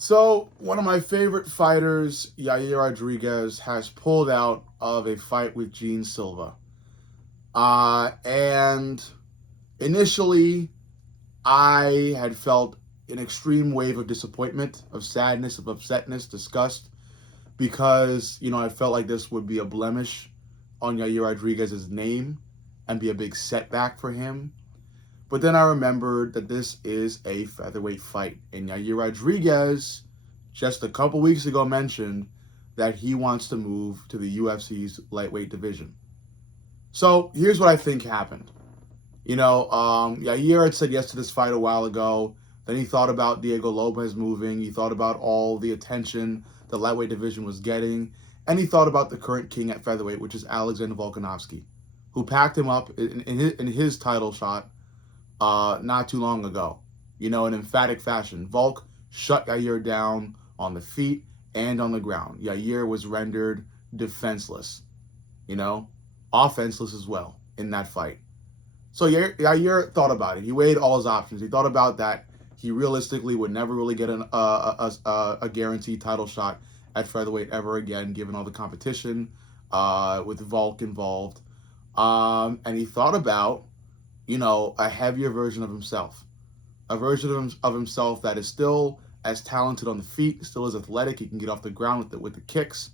So, one of my favorite fighters, Yair Rodriguez, has pulled out of a fight with Gene Silva. And initially, I had felt an extreme wave of disappointment, of sadness, of upsetness, disgust, because, I felt like this would be a blemish on Yair Rodriguez's name and be a big setback for him. But then I remembered that this is a featherweight fight. And Yair Rodriguez, just a couple weeks ago, mentioned that he wants to move to the UFC's lightweight division. So here's what I think happened. Yair had said yes to this fight a while ago. Then he thought about Diego Lopez moving. He thought about all the attention the lightweight division was getting. And he thought about the current king at featherweight, which is Alexander Volkanovski, who packed him up in his title shot not too long ago, in emphatic fashion. Volk shut Yair down on the feet and on the ground. Yair was rendered defenseless, you know, offenseless as well in that fight. So Yair thought about it. He weighed all his options. He thought about that. He realistically would never really get a guaranteed title shot at featherweight ever again, given all the competition with Volk involved. And he thought about a heavier version of himself, a version of himself that is still as talented on the feet, still as athletic. He can get off the ground with the kicks,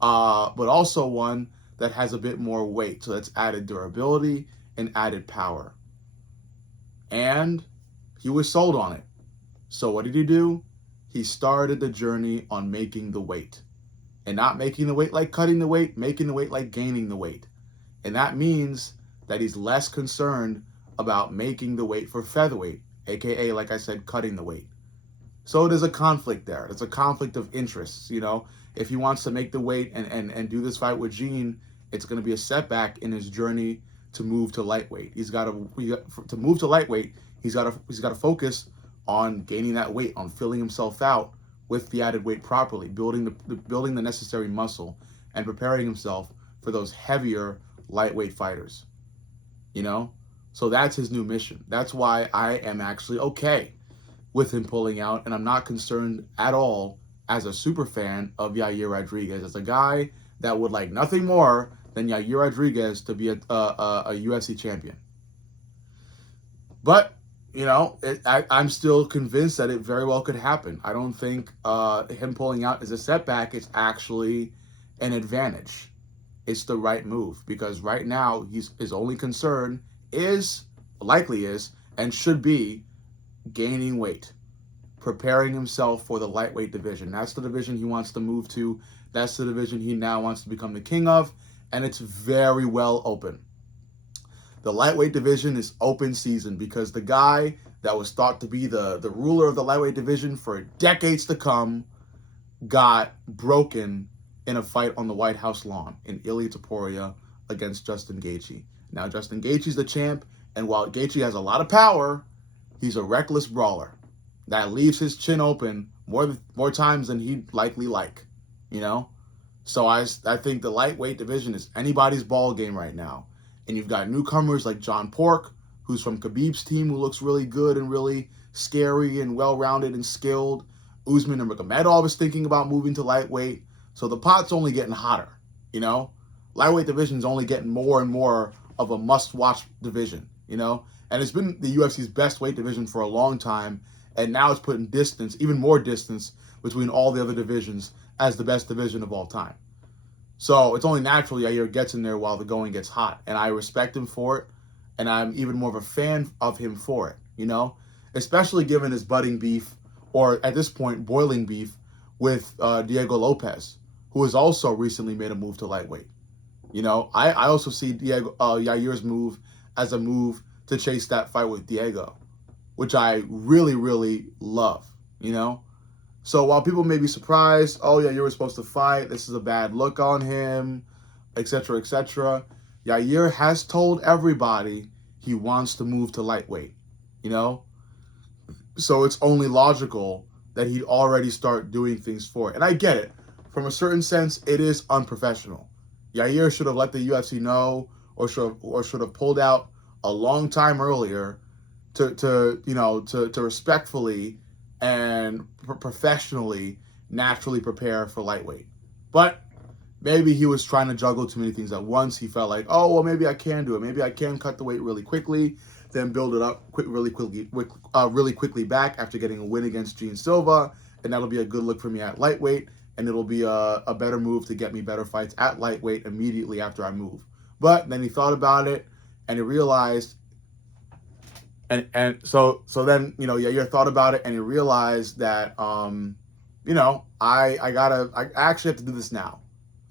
but also one that has a bit more weight. So that's added durability and added power. And he was sold on it. So what did he do? He started the journey on making the weight. And not making the weight like cutting the weight, making the weight like gaining the weight. And that means that he's less concerned about making the weight for featherweight, aka, like I said, cutting the weight. So there's a conflict there. There's a conflict of interests. If he wants to make the weight and do this fight with Gene, it's going to be a setback in his journey to move to lightweight. To move to lightweight. He's got to focus on gaining that weight, on filling himself out with the added weight properly, building the necessary muscle, and preparing himself for those heavier lightweight fighters. So that's his new mission. That's why I am actually okay with him pulling out, and I'm not concerned at all as a super fan of Yair Rodriguez, as a guy that would like nothing more than Yair Rodriguez to be a UFC champion. But I'm still convinced that it very well could happen. I don't think him pulling out is a setback. It's actually an advantage. It's the right move, because right now his only concern likely is and should be gaining weight, preparing himself for the lightweight division. That's the division he wants to move to. That's the division he now wants to become the king of, and it's very well open. The lightweight division is open season because the guy that was thought to be the ruler of the lightweight division for decades to come got broken in a fight on the White House lawn in Ilia Topuria against Justin Gaethje. Now, Justin Gaethje's the champ, and while Gaethje has a lot of power, he's a reckless brawler that leaves his chin open more times than he'd likely like, So I think the lightweight division is anybody's ball game right now. And you've got newcomers like John Pork, who's from Khabib's team, who looks really good and really scary and well-rounded and skilled. Usman and Nurmagomedov is thinking about moving to lightweight. So the pot's only getting hotter, Lightweight division is only getting more and more of a must-watch division, And it's been the UFC's best weight division for a long time, and now it's putting distance, even more distance, between all the other divisions as the best division of all time. So it's only natural Yair gets in there while the going gets hot, and I respect him for it, and I'm even more of a fan of him for it, Especially given his budding beef, or at this point, boiling beef, with Diego Lopez, who has also recently made a move to lightweight. I also see Yair's move as a move to chase that fight with Diego, which I really, really love, So while people may be surprised, Yair was supposed to fight, this is a bad look on him, etc., etc., Yair has told everybody he wants to move to lightweight, So it's only logical that he'd already start doing things for it. And I get it. From a certain sense, it is unprofessional. Yair should have let the UFC know, or should have pulled out a long time earlier to respectfully and and professionally, naturally prepare for lightweight. But maybe he was trying to juggle too many things at once. He felt like, oh, well, maybe I can do it. Maybe I can cut the weight really quickly, then build it up really quickly back after getting a win against Gene Silva, and that'll be a good look for me at lightweight, and it'll be a better move to get me better fights at lightweight immediately after I move. But then he thought about it, and he realized, and so then, you know, Yair thought about it, and he realized that, you know, I actually have to do this now.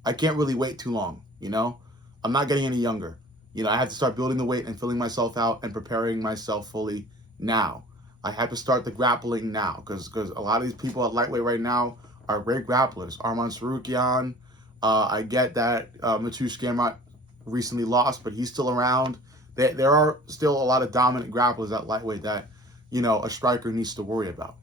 I can't really wait too long, you know? I'm not getting any younger. You know, I have to start building the weight and filling myself out and preparing myself fully now. I have to start the grappling now because a lot of these people at lightweight right now are great grapplers. Arman Sarukian, I get that Mateusz Gamrot recently lost, but he's still around. There are still a lot of dominant grapplers at lightweight that, you know, a striker needs to worry about.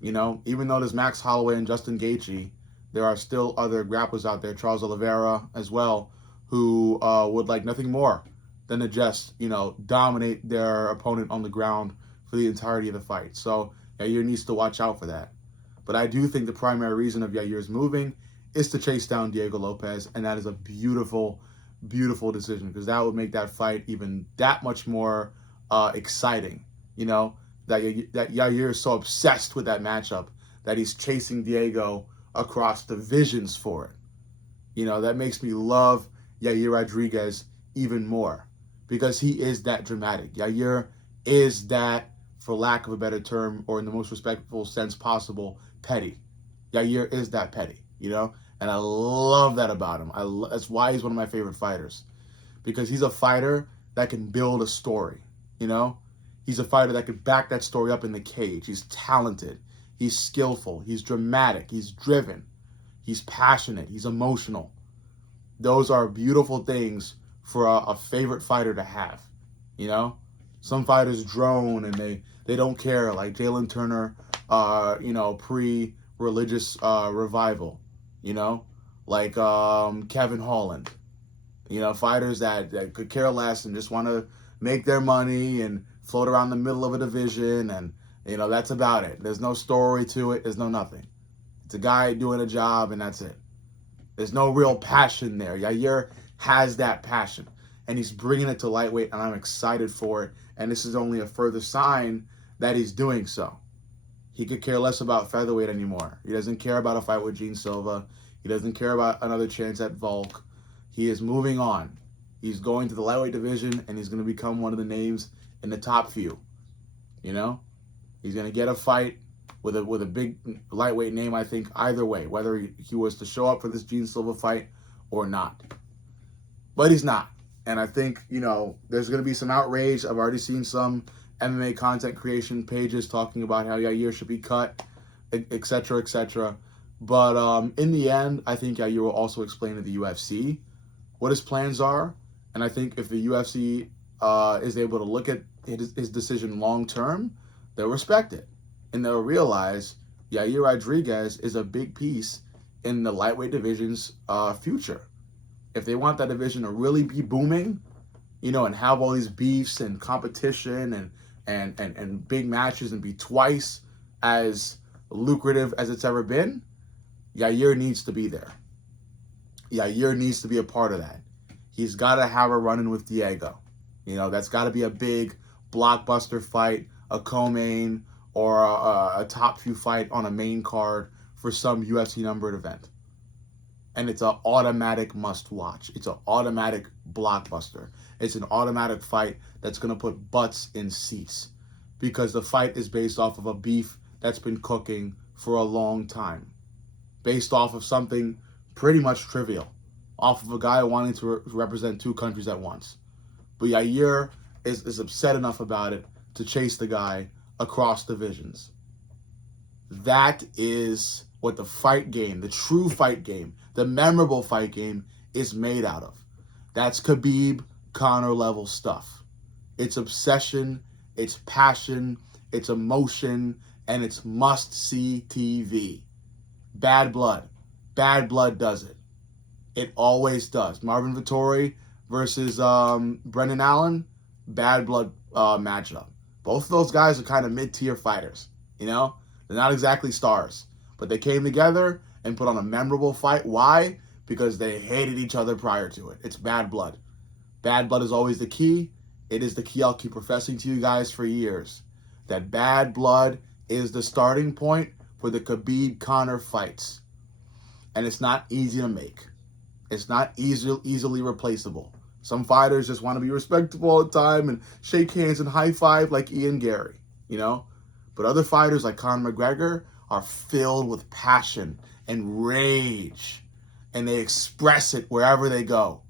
You know, even though there's Max Holloway and Justin Gaethje, there are still other grapplers out there, Charles Oliveira as well, who would like nothing more than to just, you know, dominate their opponent on the ground for the entirety of the fight. So Yair needs to watch out for that. But I do think the primary reason of Yair's moving is to chase down Diego Lopez, and that is a beautiful, beautiful decision because that would make that fight even that much more exciting. You know, that Yair is so obsessed with that matchup that he's chasing Diego across divisions for it. You know, that makes me love Yair Rodriguez even more because he is that dramatic. Yair is that, for lack of a better term, or in the most respectful sense possible, petty. Yair is that petty, you know? And I love that about him. That's why he's one of my favorite fighters. Because he's a fighter that can build a story, you know? He's a fighter that can back that story up in the cage. He's talented. He's skillful. He's dramatic. He's driven. He's passionate. He's emotional. Those are beautiful things for a favorite fighter to have, you know? Some fighters drone and they don't care, like Jalen Turner, you know, pre-religious revival, you know? Like Kevin Holland. You know, fighters that could care less and just want to make their money and float around the middle of a division, and, you know, that's about it. There's no story to it. There's no nothing. It's a guy doing a job, and that's it. There's no real passion there. Yair has that passion, and he's bringing it to lightweight, and I'm excited for it, and this is only a further sign that he's doing so. He could care less about featherweight anymore. He doesn't care about a fight with Gene Silva. He doesn't care about another chance at Volk. He is moving on. He's going to the lightweight division, and he's going to become one of the names in the top few. You know? He's going to get a fight with a big lightweight name, I think, either way, whether he was to show up for this Gene Silva fight or not. But he's not. And I think, you know, there's going to be some outrage. I've already seen some MMA content creation pages talking about how Yair should be cut, etc., etc. But in the end, I think Yair will also explain to the UFC what his plans are. And I think if the UFC is able to look at his decision long term, they'll respect it. And they'll realize Yair Rodriguez is a big piece in the lightweight division's future. If they want that division to really be booming, you know, and have all these beefs and competition and big matches and be twice as lucrative as it's ever been, Yair needs to be there. Yair needs to be a part of that. He's got to have a run-in with Diego. You know, that's got to be a big blockbuster fight, a co-main, or a top few fight on a main card for some UFC numbered event. And it's an automatic must-watch. It's an automatic blockbuster. It's an automatic fight that's going to put butts in seats because the fight is based off of a beef that's been cooking for a long time, based off of something pretty much trivial, off of a guy wanting to represent two countries at once. But Yair is upset enough about it to chase the guy across divisions. That is what the fight game, the true fight game, the memorable fight game is made out of. That's Khabib, Conor level stuff. It's obsession, it's passion, it's emotion, and it's must-see TV. Bad Blood. Bad Blood does it. It always does. Marvin Vettori versus Brendan Allen, Bad Blood matchup. Both of those guys are kind of mid-tier fighters, you know? They're not exactly stars, but they came together and put on a memorable fight. Why? Because they hated each other prior to it. It's bad blood. Bad blood is always the key. It is the key I'll keep professing to you guys for years. That bad blood is the starting point for the Khabib-Conor fights. And it's not easy to make. It's not easily replaceable. Some fighters just want to be respectable all the time and shake hands and high five like Ian Gary, you know? But other fighters like Conor McGregor are filled with passion and rage, and they express it wherever they go.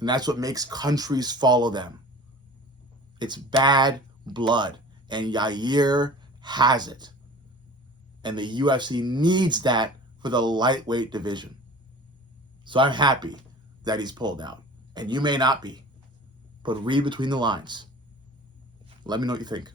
And that's what makes countries follow them. It's bad blood, and Yair has it. And the UFC needs that for the lightweight division. So I'm happy that he's pulled out. And you may not be. But read between the lines. Let me know what you think.